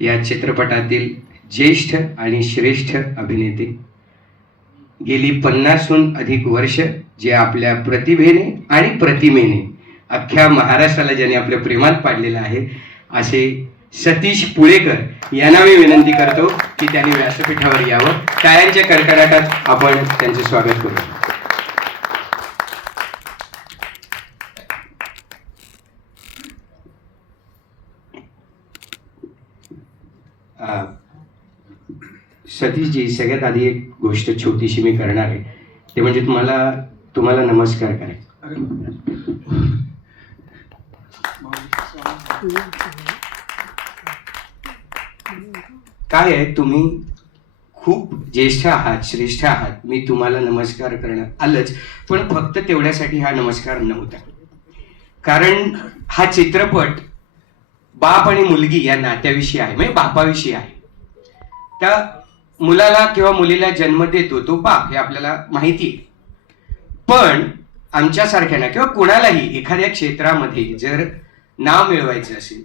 या चित्रपटातील ज्येष्ठ आणि श्रेष्ठ अभिनेते, गेली 50हून अधिक वर्ष जे आपल्या प्रतिभेने आणि प्रतिमेने अख्ख्या महाराष्ट्राला ज्यांनी आपल्या प्रेमात पाडलेलं आहे, असे सतीश पुळेकर यांना मी विनंती करतो की त्यांनी व्यासपीठावर यावं. टाळ्यांच्या कडकडाटात आपण त्यांचे स्वागत करू. सतीशजी, सगळ्यात आधी एक गोष्ट छोटीशी मी करणार आहे, ते म्हणजे तुम्हाला नमस्कार करायचं. काय आहे, तुम्ही खूप ज्येष्ठ आहात, श्रेष्ठ आहात. मी तुम्हाला नमस्कार करणं आलंच, पण फक्त तेवढ्यासाठी हा नमस्कार नव्हता. कारण हा चित्रपट बाप आणि मुलगी या नात्याविषयी आहे, म्हणजे बापाविषयी आहे. त्या मुलाला किंवा मुलीला जन्म देतो तो बाप, हे आपल्याला माहिती आहे. पण आमच्यासारख्यांना किंवा कुणालाही एखाद्या क्षेत्रामध्ये जर नाव मिळवायचं असेल,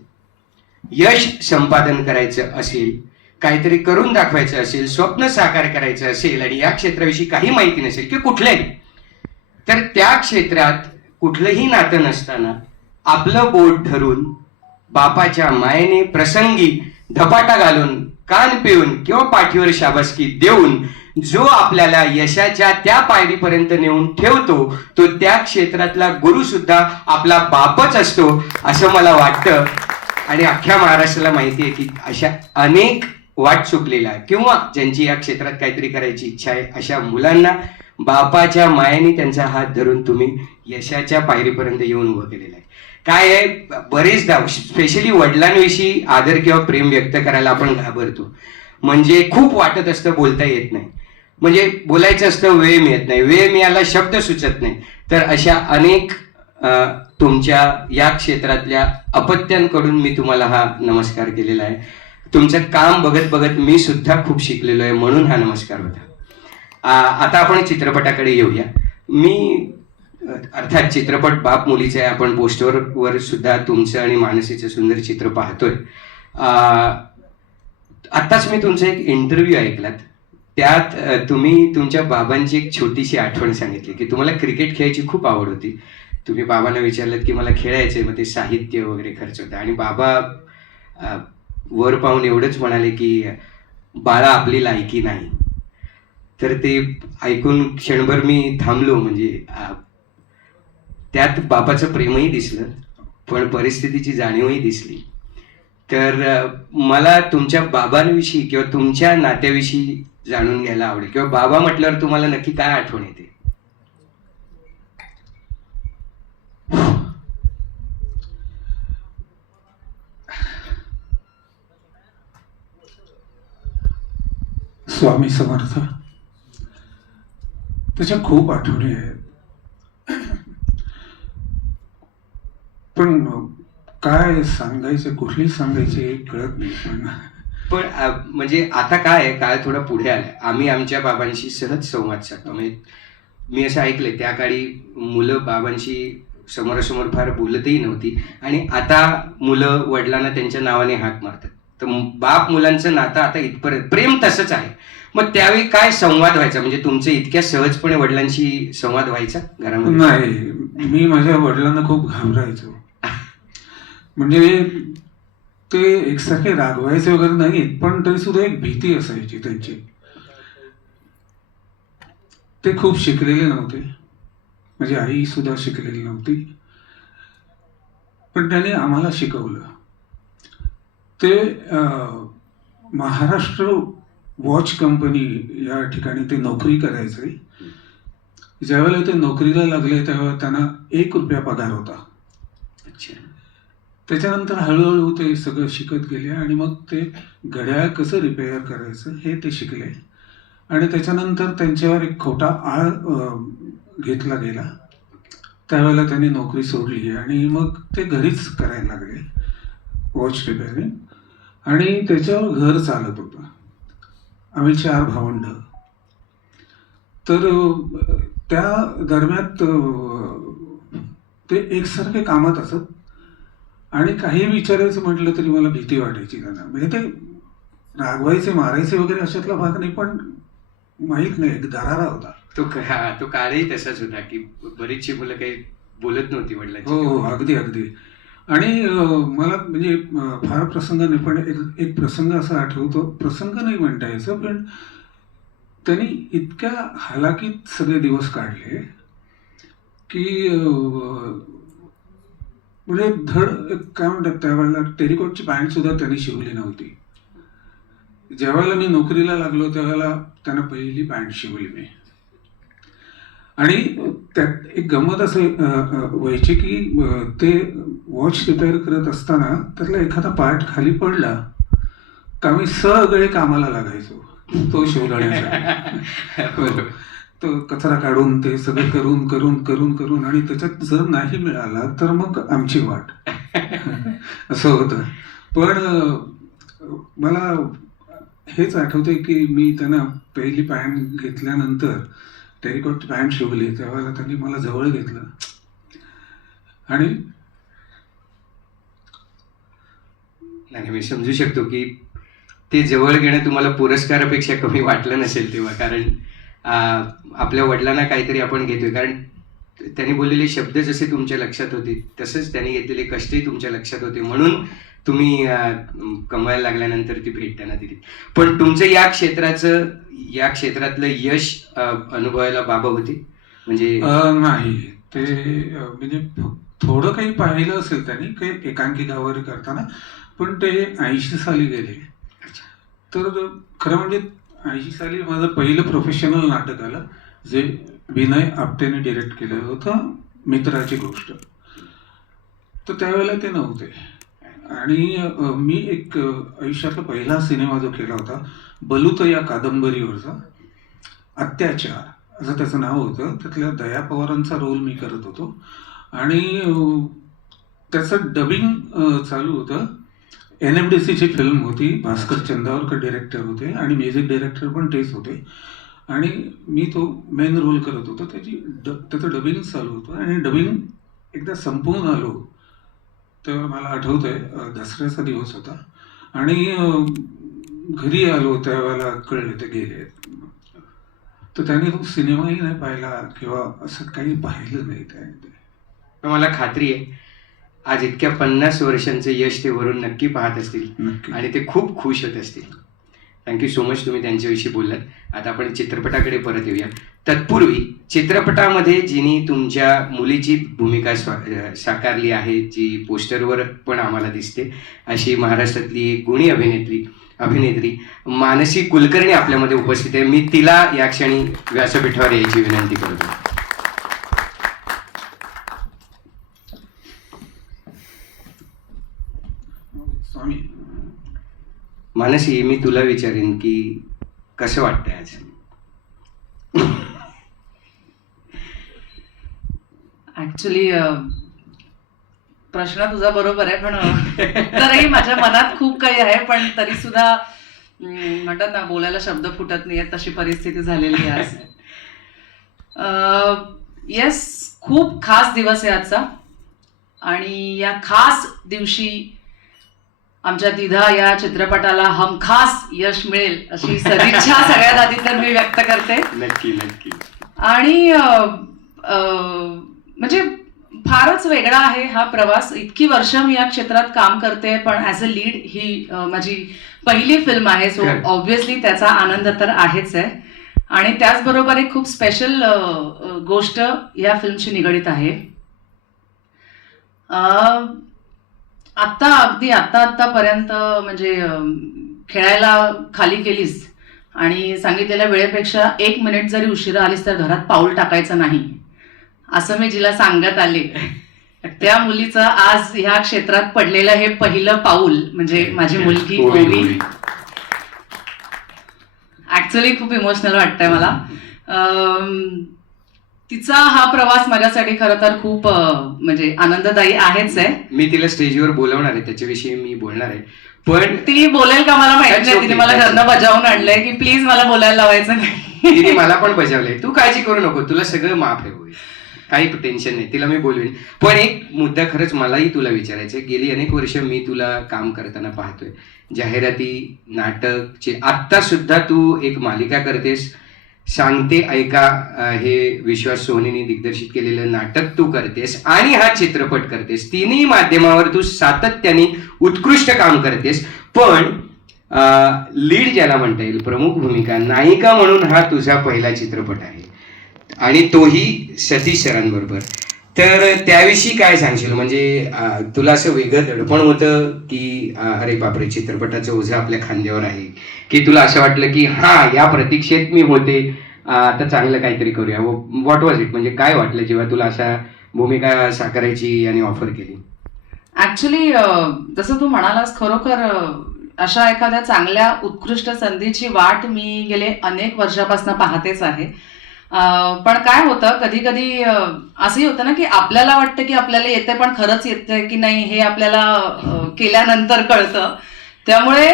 यश संपादन करायचं असेल, काहीतरी करून दाखवायचं असेल, स्वप्न साकार करायचं असेल आणि या क्षेत्राविषयी काही माहिती नसेल किंवा कुठल्याही, तर त्या क्षेत्रात कुठलंही नातं नसताना आपलं बोट धरून बापाच्या मायेने प्रसंगी धपाटा घालून, कान पिऊन किंवा पाठीवर शाबासकी देऊन जो आपल्याला यशाच्या त्या पायरीपर्यंत नेऊन ठेवतो, तो त्या क्षेत्रातला गुरु सुद्धा आपला बापच असतो, असं मला वाटतं. आणि अख्ख्या महाराष्ट्राला माहिती आहे की अशा अनेक वाट चुकलेल्या किंवा ज्यांची या क्षेत्रात काहीतरी करायची इच्छा आहे, अशा मुलांना बापाच्या मायेने त्यांचा हात धरून तुम्ही यशाच्या पायरीपर्यंत येऊन उभं केलेलं आहे. काय आहे, बरेचदा स्पेशली वडिलांविषयी आदर किंवा प्रेम व्यक्त करायला आपण घाबरतो. म्हणजे खूप वाटत असतं, बोलता येत नाही, म्हणजे बोलायचं असतं, वेळ मिळत नाही, वेळ मिळाला शब्द सुचत नाही. तर अशा अनेक तुमच्या या क्षेत्रातल्या अपत्यांकडून मी तुम्हाला हा नमस्कार केलेला आहे. तुमचं काम बघत बघत मी सुद्धा खूप शिकलेलो आहे, म्हणून हा नमस्कार होता. आता आपण चित्रपटाकडे येऊया. मी अर्थात चित्रपट बाप मुलीचा आहे, आपण पोस्टरवर सुद्धा तुमचं आणि मानसीचं सुंदर चित्र पाहतोय. आत्ताच मी तुमचा एक इंटरव्ह्यू ऐकलात, त्यात तुम्ही तुमच्या बाबांची एक छोटीशी आठवण सांगितली की तुम्हाला क्रिकेट खेळायची खूप आवड होती. तुम्ही बाबांना विचारलं की मला खेळायचंय, मग ते साहित्य वगैरे खर्च होतं, आणि बाबा वर पाहून एवढंच म्हणाले की बाळा आपली लायकी नाही. तर ते ऐकून क्षणभर मी थांबलो, म्हणजे त्यात बापाचं प्रेमही दिसलं, पण परिस्थितीची जाणीवही दिसली. तर मला तुमच्या बाबांविषयी किंवा तुमच्या नात्याविषयी जाणून घ्यायला आवडेल, किंवा बाबा म्हटल्यावर तुम्हाला नक्की काय आठवण येते? स्वामी समर्थ. त्याच्या खूप आठवणी आहेत, पण काय सांगायचं, कुठली सांगायची कळत नाही. पण म्हणजे आता काय आहे, काळ थोडा पुढे आलाय, आम्ही आमच्या बाबांशी सहज संवाद साधतो. म्हणजे मी असं ऐकलंय, त्या काळी मुलं बाबांशी समोरासमोर फार बोलतही नव्हती, आणि आता मुलं वडिलांना त्यांच्या नावाने हाक मारतात. तर बाप मुलांचं नातं आता इथपर्यंत, प्रेम तसंच आहे. मग त्यावेळी काय संवाद व्हायचा, म्हणजे तुमचं इतक्या सहजपणे वडिलांशी संवाद व्हायचा घरामध्ये? नाही, मी माझ्या वडिलांना खूप घाबरायचो. म्हणजे ते एकसारखे रागवायचे वगैरे नाहीत, पण तरी सुद्धा एक भीती असायची त्यांची. ते खूप शिकलेले नव्हते, माझी आई सुद्धा शिकलेली नव्हती, पण त्याने आम्हाला शिकवलं. ते महाराष्ट्र वॉच कंपनी या ठिकाणी ते नोकरी करायचे. ज्यावेळेला ते नोकरीला लागले तेव्हा त्यांना 1 रुपया पगार होता. त्याच्यानंतर हळूहळू ते सगळं शिकत गेले, आणि मग ते घड्याळ कसं रिपेअर करायचं हे ते शिकले. आणि त्याच्यानंतर त्यांच्यावर एक खोटा आळ घेतला गेला. त्यावेळेला त्यांनी नोकरी सोडली आणि मग ते घरीच करायला लागले वॉच रिपेअरिंग, आणि त्याच्यावर घर चालत होतं. आम्ही 4 भावंड. तर त्या दरम्यान ते एकसारखे कामात असत, आणि काही विचारायचं म्हटलं तरी मला भीती वाटायची त्यांना. म्हणजे ते रागवायचे मारायचे वगैरे अशातला भाग नाही, पण माहीत नाही, एक दरारा होता. तो काळही तसाच होता की बरीचशी मुलं काही बोलत नव्हती वडिलांची. हो, अगदी अगदी. आणि मला म्हणजे फार प्रसंग नाही, पण एक प्रसंग असा आठवतो. प्रसंग नाही म्हणता यायचं, पण त्यांनी इतक्या हालाकीत सगळे दिवस काढले की म्हणजे धड काय म्हणतात त्यावेळेला टेरिकॉटची पॅन्ट सुद्धा त्यांनी शिवली नव्हती. ज्यावेळेला मी नोकरीला लागलो त्यावेळेला त्यांना पहिली पॅन्ट शिवली मी. आणि त्यात एक गंमत असं व्हायची की ते वॉच रिपेअर करत असताना त्यातला एखादा पार्ट खाली पडला का मी सगळे कामाला लागायचो तो शिवण्यासाठी. तो कचरा काढून ते सगळं करून करून करून करून आणि त्याच्यात जर नाही मिळाला तर मग आमची वाट असं होतं. पण मला हेच आठवतंय की मी त्यांना पहिली पॅन्ट घेतल्यानंतर टेरिकॉट पॅन्ट शिवली त्यावेळेला त्यांनी मला जवळ घेतलं आणि नाही, मी समजू शकतो की ते जवळ घेणं तुम्हाला पुरस्कारापेक्षा कमी वाटलं नसेल तेव्हा. कारण आपल्या वडिलांना काहीतरी आपण घेतोय. कारण त्यांनी बोललेले शब्द जसे तुमच्या लक्षात होते तसंच त्यांनी घेतलेले कष्टही तुमच्या लक्षात होते, म्हणून तुम्ही कमवायला लागल्यानंतर ती भेट त्यांना दिली. पण तुमचं या क्षेत्रातलं यश अनुभवायला बाबा होते म्हणजे? नाही, ते म्हणजे थोडं काही पाहिलं असेल त्यांनी काही एकांकिका वगैरे करताना, पण ते 80 साली गेले. तर खरं म्हणजे 80 साली माझं पहिलं प्रोफेशनल नाटक आलं जे विनय आपटेने डिरेक्ट केलं होतं, मित्राची गोष्ट. तर त्यावेळेला ते नव्हते. आणि मी एक आयुष्यातला पहिला सिनेमा जो केला होता बलूत या कादंबरीवरचा, अत्याचार असं त्याचं नाव होतं. त्यातल्या दया पवारांचा रोल मी करत होतो आणि त्याचं डबिंग चालू होतं. NFDCची फिल्म होती, भास्कर चंदावरकर डिरेक्टर होते आणि म्युझिक डायरेक्टर पण तेच होते. आणि मी तो मेन रोल करत होतो. त्याचं डबिंग चालू होतं आणि डबिंग एकदा संपवून आलो तेव्हा मला आठवतंय दसऱ्याचा दिवस होता आणि घरी आलो त्यावेळेला कळले ते गेले. तर त्याने तो सिनेमाही नाही पाहिला किंवा असं काही पाहिलं नाही त्याने. पण मला खात्री आहे आज इतक्या 50 वर्षांचं यश ते वरून नक्की पाहत असतील नक्की. आणि ते खूप खुश होत असतील. थँक्यू सो मच, तुम्ही त्यांच्याविषयी बोललात. आता आपण चित्रपटाकडे परत येऊया. तत्पूर्वी चित्रपटामध्ये जिनी तुमच्या मुलीची भूमिका साकारली आहे, जी पोस्टरवर पण आम्हाला दिसते, अशी महाराष्ट्रातली एक गुणी अभिनेत्री मानसी कुलकर्णी आपल्यामध्ये उपस्थित आहे. मी तिला या क्षणी व्यासपीठावर यायची विनंती करतो. स्वामी, मानसी, मी तुला विचारेन की कसं वाटतंय आज? ऍक्च्युली प्रश्न तुझा बरोबर आहे, पण उत्तरही माझ्या मनात खूप काही आहे, पण तरी सुद्धा म्हणतात ना बोलायला शब्द फुटत नाहीयेत तशी परिस्थिती झालेली आहे आज. येस, खूप खास दिवस आहे आजचा आणि या खास दिवशी आमच्या दिधा या चित्रपटाला हमखास यश मिळेल अशी सदिच्छा सगळ्यात आधी तर मी व्यक्त करते. नक्की नक्की. आणि म्हणजे फारच वेगळा आहे हा प्रवास. इतकी वर्ष मी या क्षेत्रात काम करते, पण ऍज अ लीड ही माझी पहिली फिल्म आहे, सो ऑब्व्हियसली त्याचा आनंद तर आहेच आहे. आणि त्याचबरोबर एक खूप स्पेशल गोष्ट या फिल्मशी निगडीत आहे. आत्तापर्यंत म्हणजे खेळायला खाली केलीस आणि सांगितलेल्या वेळेपेक्षा 1 मिनिट जरी उशिरा आलीस तर घरात पाऊल टाकायचं नाही, असं मी जिला सांगत आले. त्या मुलीचं आज ह्या क्षेत्रात पडलेलं हे पहिलं पाऊल म्हणजे माझी मुलगी ओवी. ऍक्च्युली खूप इमोशनल वाटतंय मला. तिचा हा प्रवास माझ्यासाठी खरं तर खूप म्हणजे आनंददायी आहेच आहे. मी तिला स्टेजवर बोलवणार आहे, त्याच्याविषयी मी बोलणार आहे, पण ती बोलेल का मला माहित नाही. तिने मला घरनं बजावून आणलंय की प्लीज मला बोलायला लावायचं नाही. तिने मला पण बजावलंय, तू काळजी करू नको, तुला सगळं माफ आहे. काही टेन्शन नाही, तिला मी बोलवीन. पण एक मुद्दा खरंच मलाही तुला विचारायचं आहे. गेली अनेक वर्ष मी तुला काम करताना पाहतोय, जाहिराती, नाटकचे, आत्ता सुद्धा तू एक मालिका करतेस, सांगते ऐका हे विश्वास सोनीने दिग्दर्शित केलेलं नाटक तू करतेस आणि हा चित्रपट करतेस. तिन्ही माध्यमावर तू सातत्याने उत्कृष्ट काम करतेस. पण लीड ज्याला म्हणता येईल, प्रमुख भूमिका, नायिका म्हणून हा तुझा पहिला चित्रपट आहे आणि तोही सतीश सरांबरोबर. तर त्याविषयी काय सांगशील? म्हणजे तुला असं वेगळं दडपण होतं की अरे बापरे, चित्रपटाचं ओझं आपल्या खांद्यावर आहे, की तुला असं वाटलं की हा या प्रतीक्षेत मी होते, आता चांगलं काहीतरी करूया? What was it? म्हणजे काय वाटलं जेव्हा तुला अशा भूमिका साकारायची आणि ऑफर केली? ऍक्च्युली जसं तू म्हणालास, खरोखर अशा एखाद्या चांगल्या उत्कृष्ट संधीची वाट मी गेले अनेक वर्षापासून पाहतेच आहे. पण काय होतं, कधी कधी असंही होतं ना की आपल्याला वाटतं की आपल्याला येते, पण खरंच येते की नाही हे आपल्याला केल्यानंतर कळतं. त्यामुळे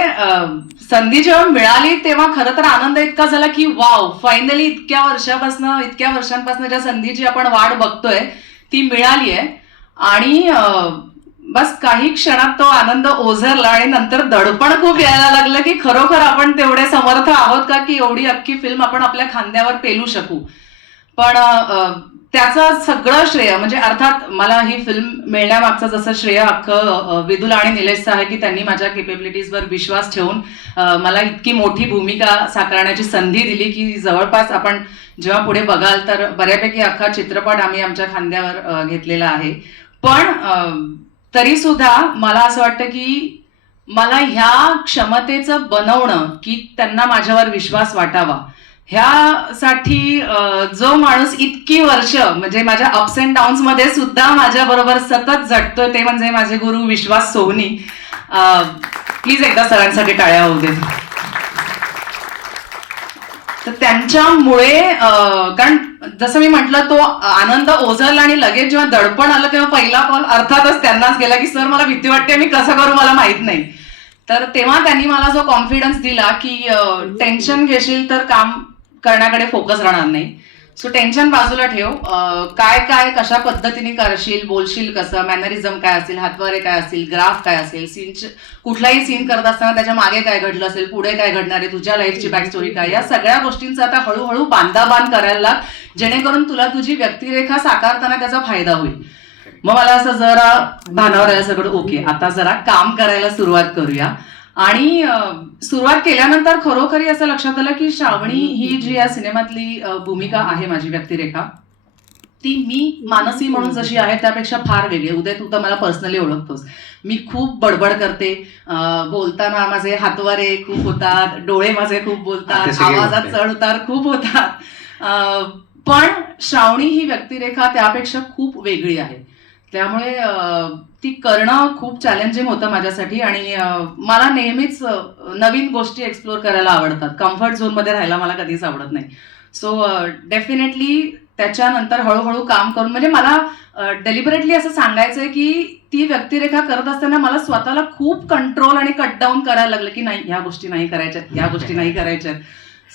संधी जेव्हा मिळाली तेव्हा खरं तर आनंद इतका झाला की वाव, फायनली इतक्या वर्षांपासून ज्या संधीची आपण वाट बघतोय ती मिळाली आहे. आणि बस काही क्षणात तो आनंद ओझरला आणि नंतर दडपण खूप यायला लागलं की खरोखर आपण तेवढे समर्थ आहोत का की एवढी अख्खी फिल्म आपण आपल्या खांद्यावर पेलू शकू. पण त्याचं सगळं श्रेय, म्हणजे अर्थात मला ही फिल्म मिळण्यामागचं जसं श्रेय अख्खं विदुल आणि निलेशचं आहे की त्यांनी माझ्या केपेबिलिटीजवर विश्वास ठेवून मला इतकी मोठी भूमिका साकारण्याची संधी दिली की जवळपास आपण जेव्हा पुढे बघाल तर बऱ्यापैकी अख्खा चित्रपट आम्ही आमच्या खांद्यावर घेतलेला आहे. पण तरी सुद्धा मला असं वाटतं की मला ह्या क्षमतेचं बनवणं की त्यांना माझ्यावर विश्वास वाटावा, ह्यासाठी जो माणूस इतकी वर्ष म्हणजे माझ्या अप्स अँड डाऊन्स मध्ये सुद्धा माझ्या बरोबर सतत झटतोय ते म्हणजे माझे गुरु विश्वास सोहनी. प्लीज एकदा सरांसाठी टाळ्या होऊ दे. तर त्यांच्यामुळे कारण जसं मी म्हटलं तो आनंद ओझरला आणि लगेच जेव्हा दडपण आलं तेव्हा पहिला कॉल अर्थातच त्यांनाच गेला की सर मला भीती वाटते, मी कसं करू मला माहित नाही. तर तेव्हा त्यांनी मला जो कॉन्फिडन्स दिला की टेन्शन घेशील तर काम करण्याकडे फोकस राहणार नाही, सो टेन्शन बाजूला ठेव, काय काय कशा पद्धतीने करशील, बोलशील कसं, मॅनरिझम काय असेल, हातवारे काय असतील, ग्राफ काय असेल, सीन कुठलाही सीन करत असताना त्याच्या मागे काय घडलं असेल, पुढे काय घडणार आहे, तुझ्या लाईफची बॅक स्टोरी काय, या सगळ्या गोष्टींचा आता हळूहळू बांधाबांध करायला लाग, जेणेकरून तुला तुझी व्यक्तिरेखा साकारताना त्याचा फायदा होईल. मग मला असं जरा भानावर आलं सगळं, ओके आता जरा काम करायला सुरुवात करूया. आणि सुरुवात केल्यानंतर खरोखरी असं लक्षात आलं की श्रावणी ही जी या सिनेमातली भूमिका आहे माझी व्यक्तिरेखा, ती मी मानसी म्हणून जशी आहे त्यापेक्षा फार वेगळी. उदय, तू तर मला पर्सनली ओळखतोस, मी खूप बडबड करते, बोलताना माझे हातवारे खूप होतात, डोळे माझे खूप बोलतात, आवाजात चढ उतार खूप होतात. पण श्रावणी ही व्यक्तिरेखा त्यापेक्षा खूप वेगळी आहे. त्यामुळे ती करणं खूप चॅलेंजिंग होतं माझ्यासाठी. आणि मला नेहमीच नवीन गोष्टी एक्सप्लोर करायला आवडतात, कम्फर्ट झोनमध्ये राहायला मला कधीच आवडत नाही. सो डेफिनेटली त्याच्यानंतर हळूहळू काम करून, म्हणजे मला डेलिबरेटली असं सांगायचंय की ती व्यक्तिरेखा करत असताना मला स्वतःला खूप कंट्रोल आणि कटडाऊन करायला लागलं की नाही, ह्या गोष्टी नाही करायच्यात, ह्या गोष्टी नाही करायच्यात.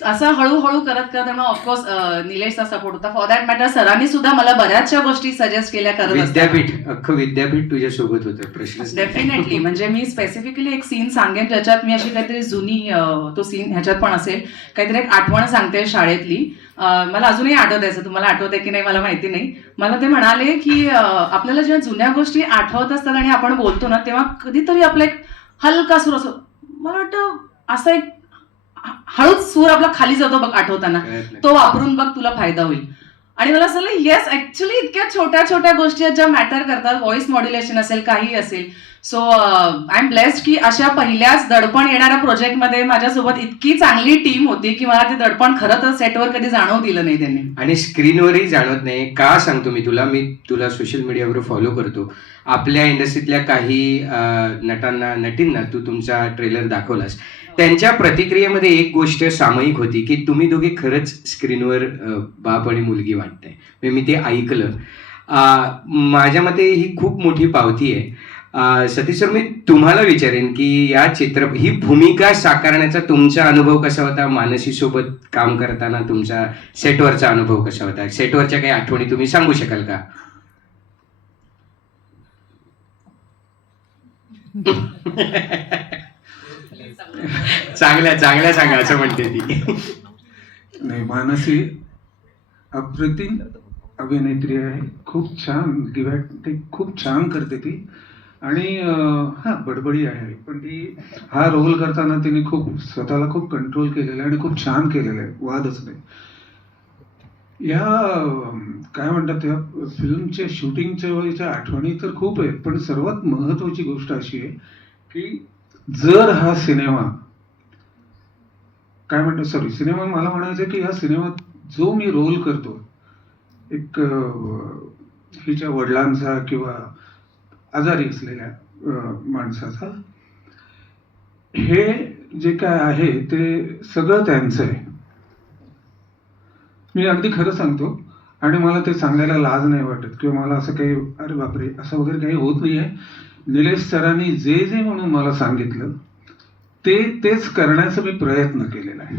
असं हळूहळू करत करत मग ऑफकोर्स निलेशचा सपोर्ट होता. फॉर दॅट मॅटर सरांनी सुद्धा मला बऱ्याचशा गोष्टी सजेस्ट केल्या करत असताना. अख्खं विद्यापीठ तुझ्या सोबत होतं, प्रश्न डेफिनेटली. म्हणजे मी स्पेसिफिकली एक सीन सांगेन ज्याच्यात मी अशी काहीतरी जुनी, तो सीन ह्याच्यात पण असेल, काहीतरी एक आठवण सांगते शाळेतली. मला अजूनही आठवतायचं, तुम्हाला आठवतंय की नाही मला माहिती नाही. मला ते म्हणाले की आपल्याला जेव्हा जुन्या गोष्टी आठवत असतात आणि आपण बोलतो ना तेव्हा कधीतरी आपला एक हलका सूर असतो, मला वाटतं असा एक हळूच सूर आपला खाली जातो बघ आठवताना, तो वापरून बघ तुला फायदा होईल. आणि मला असं येस, ऍक्च्युली इतक्या छोट्या छोट्या गोष्टी आहेत ज्या मॅटर करतात, व्हॉइस मॉड्युलेशन असेल, काही असेल. सो आय एम ब्लेस्ड की अशा पहिल्याच दडपण येणाऱ्या प्रोजेक्टमध्ये माझ्यासोबत इतकी चांगली टीम होती की मला ते दडपण खरं तर सेटवर कधी जाणवू दिलं नाही त्यांनी, आणि स्क्रीनवरही जाणवत नाही. का सांगतो मी तुला सोशल मीडियावर फॉलो करतो. आपल्या इंडस्ट्रीतल्या काही नटांना, नटींना तू तुमचा ट्रेलर दाखवलास, त्यांच्या प्रतिक्रियेमध्ये एक गोष्ट सामायिक होती की तुम्ही दोघे खरंच स्क्रीनवर बाप आणि मुलगी वाटताय. मी ते ऐकलं. माझ्या मते ही खूप मोठी पावती आहे. सतीश सर, मी तुम्हाला विचारेन की ही भूमिका साकारण्याचा तुमचा अनुभव कसा होता? मानसी सोबत काम करताना तुमचा सेटवरचा अनुभव कसा होता? सेटवरच्या काही आठवणी तुम्ही सांगू शकाल का? चांगल्या चांगल्या सांगा असं म्हणते ती. नाही, मानसी अप्रतिम अभिनेत्री आहे. खूप छान गिव्ह खूप छान करते ती. आणि हा बडबडी आहे, पण ती हा रोल करताना तिने खूप स्वतःला खूप कंट्रोल केलेलं आहे आणि खूप छान केलेलं आहे, वादच नाही. या काय म्हणतात त्या फिल्मच्या शूटिंगच्या वेळेच्या आठवणी तर खूप आहेत, पण सर्वात महत्वाची गोष्ट अशी आहे की जर हा सिनेमा काय म्हणतात सिनेमा मला म्हणायचं की ह्या सिनेमात जो मी रोल करतो एक हिच्या वडिलांचा किंवा आजारी असलेल्या माणसाचा, हे जे काय आहे ते सगळं त्यांचं आहे. मी अगदी खरं सांगतो आणि मला ते सांगायला लाज नाही वाटत किंवा मला असं काही अरे बापरे असं वगैरे काही होत नाहीये. निलेश सरांनी जे जे म्हणून मला सांगितलं तेच करण्याचा मी प्रयत्न केलेला आहे.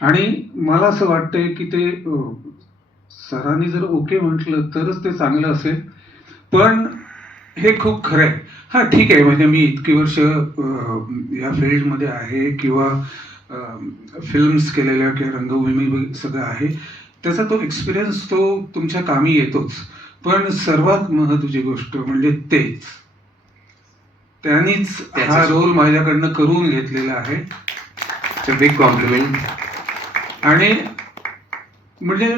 आणि मला असं वाटतंय की ते सरांनी जर ओके म्हटलं तरच ते चांगलं असेल. पण हे खूप खरं आहे. हा ठीक आहे, म्हणजे मी इतकी वर्ष या फील्डमध्ये आहे किंवा फिल्म्स केलेल्या किंवा रंगभूमी सगळं आहे, त्याचा तो एक्सपिरियन्स तो तुमच्या कामी येतोच. पण सर्वात महत्वाची गोष्ट म्हणजे त्यांनीच हा रोल माझ्याकडनं करून घेतलेला आहे. Big compliment. आणि म्हणजे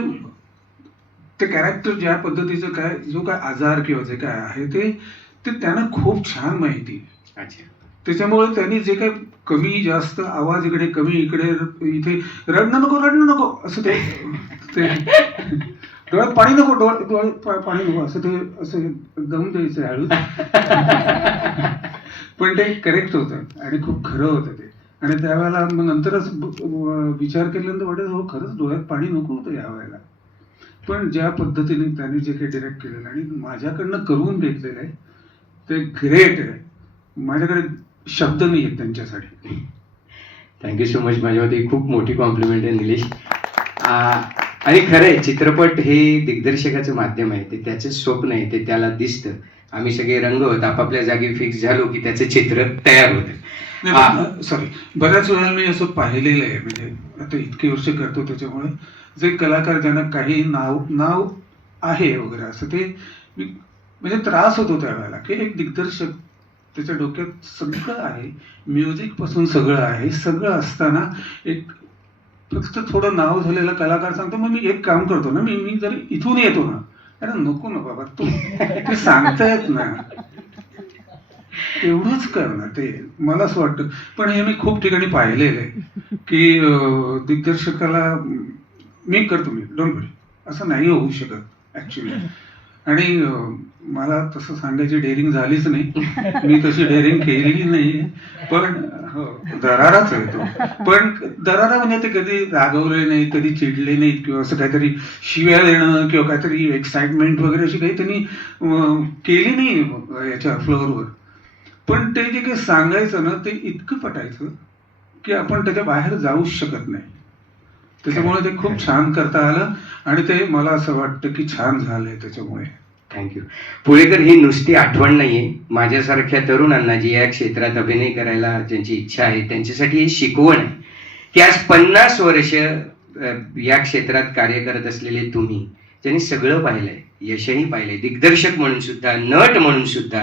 ते कॅरेक्टर ज्या पद्धतीचं काय जो काय आजार किंवा जे काय आहे ते त्यांना खूप छान माहिती आहे. अच्छा. त्याच्यामुळे त्यांनी जे काही कमी जास्त आवाज इकडे कमी इकडे इथे रडणं नको असं ते डोळ्यात पाणी नको डोळे पाणी नको असं दम द्यायचं हळू. पण ते करेक्ट होतं आणि खूप खरं होतं ते. आणि त्यावेळेला मग नंतरच विचार केल्यानंतर वाटत हो खरंच डोळ्यात पाणी नको होतं यावेळेला. पण ज्या पद्धतीने त्यांनी जे काही डिरेक्ट केलेलं आणि माझ्याकडनं करून घेतलेलं आहे ते ग्रेट आहे. माझ्याकडे शब्द नाही आहेत त्यांच्यासाठी. Thank you so much. माझ्यामध्ये खूप मोठी कॉम्प्लिमेंट आहे निलेश. आणि खरं आहे, चित्रपट हे दिग्दर्शकाचं माध्यम आहे. ते त्याचं स्वप्न आहे, ते त्याला दिसतं. आम्ही सगळे रंगवत आपापल्या जागी फिक्स झालो की त्याचं चित्र तयार होतं. सॉरी, बऱ्याच वेळा मी असं पाहिलेलं आहे, म्हणजे आता इतकी वर्ष करतो त्याच्यामुळे जे कलाकार ज्यांना काही नाव आहे वगैरे असं ते म्हणजे त्रास होतो त्यावेळेला की एक दिग्दर्शक त्याच्या डोक्यात सगळं आहे, म्युझिक पासून सगळं आहे, सगळं असताना एक फक्त थोडं नाव झालेला कलाकार सांगतो मग मी एक काम करतो ना, मी जर इथून येतो ना, अरे नको ना बाबा, तू ते सांगतायत ना, एवढंच कर ना. ते मला असं वाटतं. पण हे मी खूप ठिकाणी पाहिलेलं आहे की दिग्दर्शकाला मी करतो, मी डोंट वरी, असं नाही होऊ शकत ऍक्च्युली. आणि मला तसं सांगायची डेअरिंग झालीच नाही, मी तशी डेअरिंग केली नाही. पण हो, दराराच आहे तो. पण दरारा म्हणजे ते कधी रागवले नाहीत, कधी चिडले नाहीत किंवा असं काहीतरी शिव्या देणं किंवा काहीतरी एक्साइटमेंट वगैरे अशी काही त्यांनी केली नाही याच्या फ्लोअरवर. पण ते जे काही सांगायचं ना ते इतकं पटायचं की आपण त्याच्या बाहेर जाऊच शकत नाही. त्याच्यामुळे ते खूप छान करता आलं आणि ते मला असं वाटतं की छान झालंय त्याच्यामुळे. थँक्यू. पुळेकर, ही नुसती आठवण नाहीये. माझ्यासारख्या तरुणांना जी या क्षेत्रात अभिनय करायला ज्यांची इच्छा आहे त्यांच्यासाठी ही शिकवण आहे की आज 50 वर्ष या क्षेत्रात कार्य करत असलेले तुम्ही, ज्यांनी सगळं पाहिलंय, यशही पाहिलंय, दिग्दर्शक म्हणून सुद्धा, नट म्हणून सुद्धा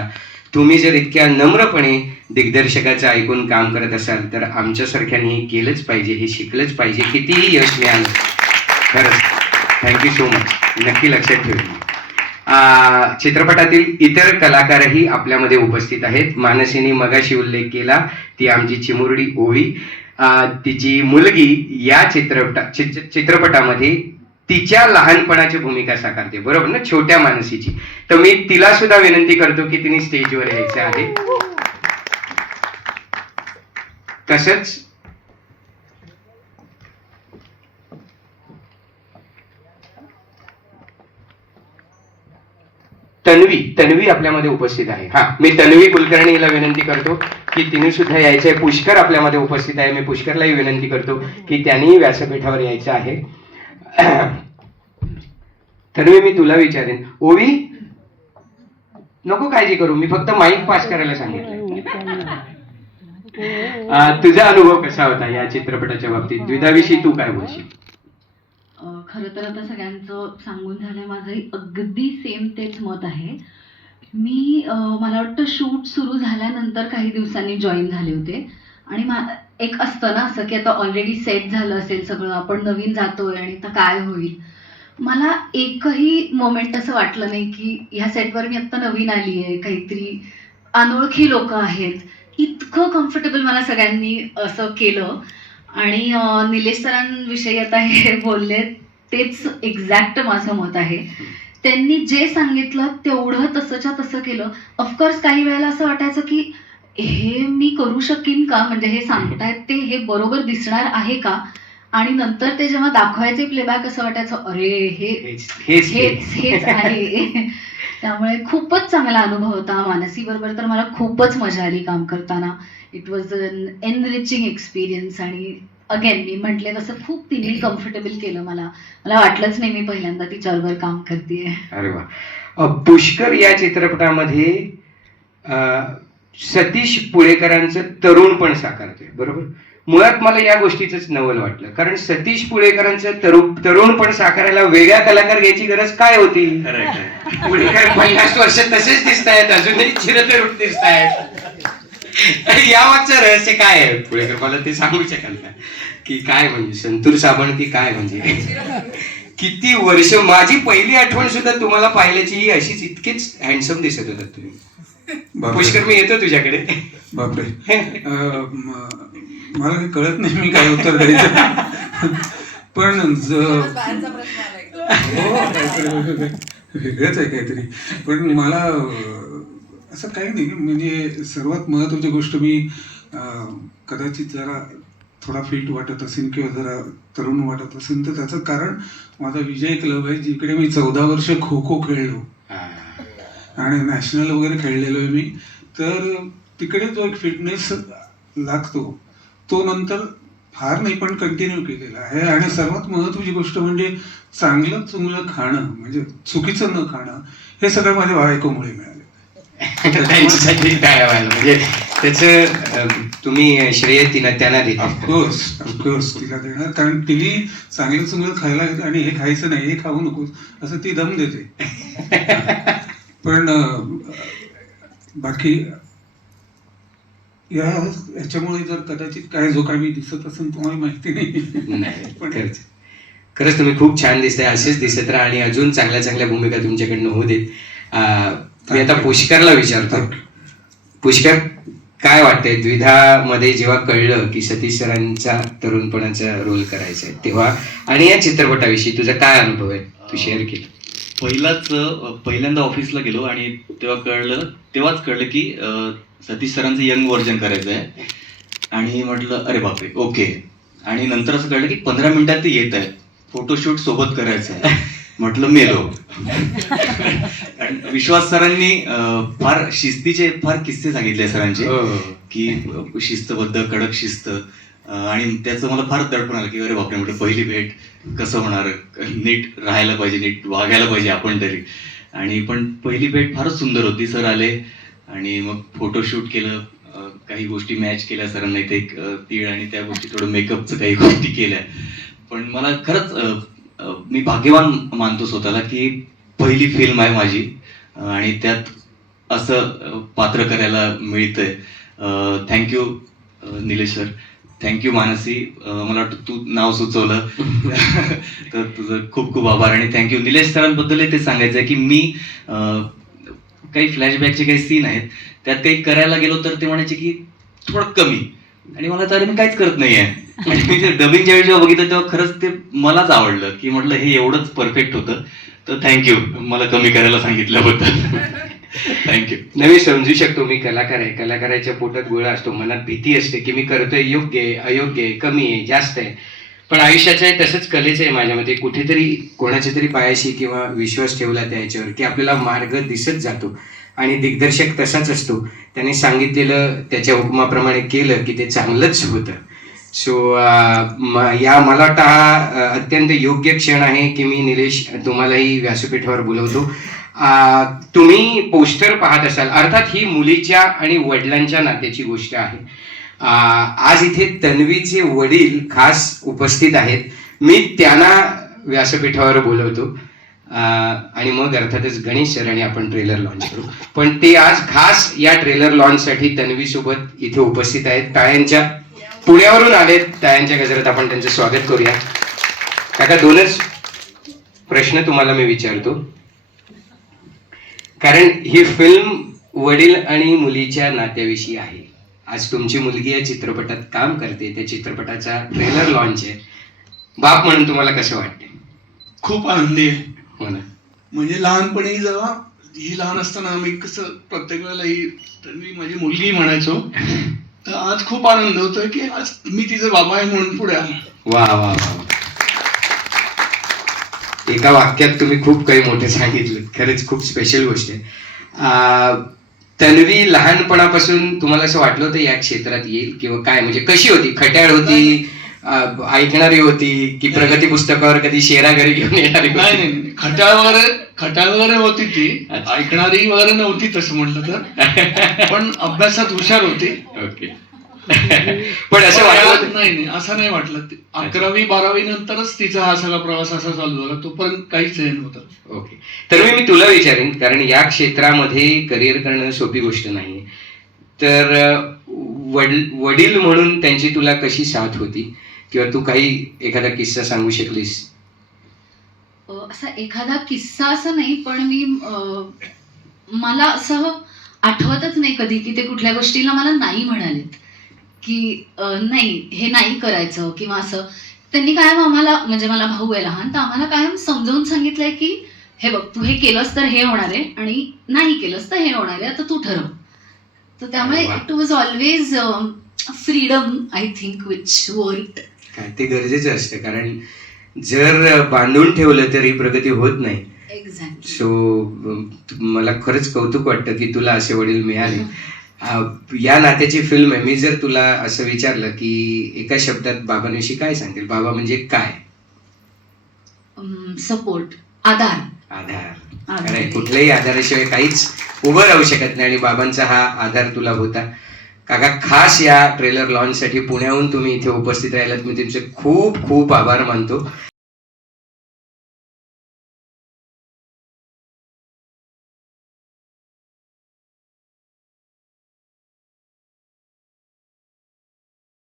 तुम्ही जर इतक्या नम्रपणे दिग्दर्शकाचं ऐकून काम करत असाल तर आमच्यासारख्यांनी हे केलंच पाहिजे, हे शिकलंच पाहिजे, कितीही यश मिळालं. खरंच थँक्यू सो मच. नक्की लक्षात ठेवून. चित्रपटातील इतर कलाकारही आपल्यामध्ये उपस्थित आहेत. मानसीने मगाशी उल्लेख केला, ती आमची चिमुरडी ओवी. तिची मुलगी या चित्रपटामध्ये तिच्या लहानपणाची भूमिका साकारते, बरोबर ना, छोट्या मानसीची. तर मी तिला सुद्धा विनंती करतो की तिने स्टेजवर यायचं आहे. तसंच तन्वी आपल्यामध्ये उपस्थित आहे. हा, मी तन्वी कुलकर्णी हिला विनंती करतो की तिने सुद्धा यायचं आहे. पुष्कर आपल्यामध्ये उपस्थित आहे. मी पुष्करलाही विनंती करतो की त्यांनीही व्यासपीठावर यायचं आहे. तन्वी, मी तुला विचारेन, ओवी नको काळजी करू, मी फक्त माईक पास करायला सांगितलं. तुझा अनुभव कसा होता या चित्रपटाच्या बाबतीत? द्विधाविषयी तू काय बोलशील? खरं तर आता सगळ्यांचं सांगून झालंय, माझंही अगदी सेम तेच मत आहे. मी मला वाटतं शूट सुरू झाल्यानंतर काही दिवसांनी जॉईन झाले होते आणि एक असतं ना असं की आता ऑलरेडी सेट झालं असेल सगळं, आपण नवीन जातोय आणि आता काय होईल. मला एकही मोमेंट असं वाटलं नाही की ह्या सेटवर मी आत्ता नवीन आली आहे, काहीतरी अनोळखी लोक आहेत. इतकं कम्फर्टेबल मला सगळ्यांनी असं केलं. आणि निलेश सरांविषयी आता हे बोलले तेच एक्झॅक्ट माझं मत आहे. त्यांनी जे सांगितलं तेवढं तसंच्या तसं केलं. ऑफकोर्स काही वेळेला असं वाटायचं की हे मी करू शकीन का, म्हणजे हे सांगतायत ते हे बरोबर दिसणार आहे का. आणि नंतर ते जेव्हा दाखवायचे प्लेबॅक असं वाटायचं अरे हेच आहे. त्यामुळे खूपच चांगला अनुभव होता. मानसी बरोबर तर मला खूपच मजा आली काम करताना. It was an enriching experience. आणि अगेन मी म्हटले तसं खूप तिने कम्फर्टेबल केलं. मला वाटलंच नाही मी पहिल्यांदा तिच्याबरोबर काम करते. अरे वा. पुष्कर या चित्रपटामध्ये सतीश पुळेकरांचं तरुण पण साकारतोय, बरोबर? मुळात मला या गोष्टीच नवल वाटलं, कारण सतीश पुळेकरांचं तरुण पण साकारायला वेगळ्या कलाकार घ्यायची गरज काय होती? पुळेकर 50 वर्ष तसेच दिसत आहेत, अजूनही चिरतरुण दिसत आहेत. या मागचं रहस्य काय आहे पुळेकर, मला ते सांगू शकाल का? की काय म्हणजे संतूर साबण की काय म्हणजे? किती वर्ष, माझी पहिली आठवण सुद्धा तुम्हाला पाहिल्याची अशीच, इतकेच हँडसम दिसत होतात तुम्ही. पुष्कर, मी येतो तुझ्याकडे. बापरे, मला काही कळत नाही मी काय उत्तर द्यायचं. पण वेगळंच आहे काहीतरी. पण मला असं काही नाही, म्हणजे सर्वात महत्त्वाची गोष्ट, मी कदाचित जरा थोडा फिट वाटत असेल किंवा जरा तरुण वाटत असेल तर त्याचं कारण माझा विजय क्लब आहे, जिकडे मी 14 वर्ष खो खो खेळलो आणि नॅशनल वगैरे खेळलेलो आहे मी. तर तिकडे जो एक फिटनेस लागतो तो नंतर फार नाही पण कंटिन्यू केलेला आहे. आणि सर्वात महत्त्वाची गोष्ट म्हणजे चांगलं चुंगलं खाणं, म्हणजे चुकीचं न खाणं, हे सगळं माझ्या बायकोमुळे मिळालं. त्यांच्यासाठी काय व्हायला म्हणजे त्याचं तुम्ही श्रेय त्यांना देता? ऑफकोर्स तिला देणार, कारण तिने चांगलं चुंगलं खायला आणि हे खायचं नाही, हे खाऊ नकोस असं ती दम देते. पण बाकी याच्यामुळे जर कदाचित काय जो काही मी दिसत असेल तुम्हाला माहिती नाही. पण खरंच तुम्ही खूप छान दिसताय, असेच दिसत राहा आणि अजून चांगल्या चांगल्या भूमिका तुमच्याकडनं होऊ देत. मी आता पुष्करला विचारतो. पुष्कर, काय वाटतंय द्विधामध्ये जेव्हा कळलं की सतीश सरांचा तरुणपणाचा रोल करायचा आहे तेव्हा, आणि या चित्रपटाविषयी तुझा काय अनुभव आहे, तू शेअर केला? पहिल्यांदा ऑफिसला गेलो आणि तेव्हाच कळलं की सतीश सरांचं यंग व्हर्जन करायचं आहे. आणि म्हटलं अरे बापरे, ओके. आणि नंतर असं कळलं की 15 मिनिटात ते येत आहेत, फोटोशूट सोबत करायचं आहे. म्हटलं मेलो. आणि विश्वास सरांनी फार शिस्तीचे किस्से सांगितले सरांचे, की शिस्तबद्ध, कडक शिस्त. आणि त्याचं मला फार दडपण आलं की अरे बापरे, म्हटलं पहिली भेट कसं होणार, नीट राहायला पाहिजे, नीट वागायला पाहिजे आपण तरी. आणि पण पहिली भेट फारच सुंदर होती. सर आले आणि मग फोटोशूट केलं, काही गोष्टी मॅच केल्या सरांना, इथे एक तीळ आणि त्या गोष्टी, थोडं मेकअपचं काही गोष्टी केल्या. पण मला खरंच मी भाग्यवान मानतो स्वतःला की पहिली फिल्म आहे माझी आणि त्यात असं पात्र करायला मिळतंय. Thank you Nilesh sir, thank you Mansi, मला वाटतं तू नाव सुचवलं तर तुझं खूप खूप आभार. आणि थँक्यू निलेश सरांबद्दल ते सांगायचं आहे की मी काही फ्लॅशबॅकचे काही सीन आहेत, त्यात काही करायला गेलो तर ते म्हणायचे की थोडं कमी, आणि मला तर मी काहीच करत नाही आहे. आणि मी ते डबिंगच्या वेळी जेव्हा बघितलं तेव्हा खरंच ते मलाच आवडलं, की म्हटलं हे एवढंच परफेक्ट होतं. तर थँक्यू मला कमी करायला सांगितल्याबद्दल. थँक्यू. नवी समजू शकतो, मी कलाकार आहे, कलाकाराच्या पोटात गोळा असतो, मनात भीती असते की मी करतोय योग्य आहे, अयोग्य आहे, कमी आहे, जास्त आहे. पण आयुष्याचं आहे तसंच कलेचं आहे माझ्या मते. कुठेतरी कोणाच्या तरी पायाशी किंवा विश्वास ठेवला त्याच्यावर की आपल्याला मार्ग दिसत जातो आणि दिग्दर्शक तसाच असतो. त्याने सांगितलेलं त्याच्या हुकमाप्रमाणे केलं की ते चांगलंच होतं. सो मला वाटतं हा अत्यंत योग्य क्षण आहे की मी निलेश तुम्हालाही व्यासपीठावर बोलवतो. तुम्ही पोस्टर पाहत असाल, अर्थात ही मुलीच्या आणि वडिलांच्या नात्याची गोष्ट आहे. आज इथे तन्वीचे वडील खास उपस्थित आहेत. मी त्यांना व्यासपीठावर बोलवतो आणि मग अर्थातच गणेश सर आणि आपण ट्रेलर लॉन्च करू. पण ते आज खास या ट्रेलर लॉन्चसाठी तन्वी सोबत इथे उपस्थित आहेत. टाळ्यांच्या पुण्यावरून आलेत, टाळ्यांच्या गजरात आपण त्यांचं स्वागत करूया. काका, दोनच प्रश्न तुम्हाला मी विचारतो, कारण ही फिल्म वडील आणि मुलीच्या नात्याविषयी आहे. आज तुमची मुलगी या चित्रपटात काम करते, त्या चित्रपटाचा ट्रेलर लॉन्च आहे. बाप म्हणून तुम्हाला कसं वाटतंय? खूप आनंदी आहे. हो ना. म्हणजे लहानपणी जेव्हा ही लहान असताना आम्ही कसं प्रत्येक वेळेला ही तर मी माझी मुलगी म्हणायचो, तर आज खूप आनंद होतोय की आज मी तिचे बाबा आहे म्हणून पुढे आलो. वा वा वा. एका वाक्यात तुम्ही खूप काही मोठं सांगितलं. खरंच खूप स्पेशल गोष्ट आहे. तन्वी लहानपणापासून तुम्हाला असं वाटलं होतं या क्षेत्रात येईल किंवा काय? म्हणजे कशी होती? खट्याळ होती, ऐकणारी होती, की प्रगती पुस्तकावर कधी शेरा घरी घेऊन येणारी नाही होती? नाही, खटाळ वगैरे होती ती, ऐकणारी वगैरे नव्हती तसं म्हटलं तर, पण अभ्यासात हुशार होती. ओके. पण असं वाटलं नाही नाही, असं नाही वाटलं. 11वी 12वी नंतरच तिचा हा सगळा प्रवास असा चालू झाला, तोपर्यंत काहीच हे नव्हतं. ओके. तर मी तुला विचारेन, कारण या क्षेत्रामध्ये करिअर करणं सोपी गोष्ट नाहीये. तर वडील म्हणून त्यांची तुला कशी साथ होती, किंवा तू काही एखादा किस्सा सांगू शकलीस? असा एखादा किस्सा असं नाही, पण मला असं आठवतच नाही कधी की ते कुठल्या गोष्टीला मला नाही म्हणालेत की नाही हे नाही करायचं किंवा असं. त्यांनी कायम आम्हाला, म्हणजे मला भाऊ आहे लहान, तर आम्हाला कायम समजावून सांगितलंय की हे बघ, तू हे केलंस तर हे होणार आहे आणि नाही केलंस तर हे होणार आहे, आता तू ठरव. तर त्यामुळे it was always freedom, I think, which worked. काय ते गरजेचं असतं, कारण जर बांधून ठेवलं तरी प्रगती होत नाही. एक्झॅक्टली. सो मला खरंच कौतुक वाटतं की तुला असे वडील मिळाले. या नात्याची फिल्म आहे. मी जर तुला असं विचारलं की एका शब्दात बाबांविषयी काय सांगेल? बाबा म्हणजे काय? सपोर्ट, आधार. आधार. खरंय, कुठल्याही आधाराशिवाय काहीच उभं राहू शकत नाही, आणि बाबांचा हा आधार तुला होता. काका, खास या ट्रेलर लॉन्चसाठी पुण्याहून तुम्ही इथे उपस्थित राहिलात, मी तुमचे खूप खूप आभार मानतो.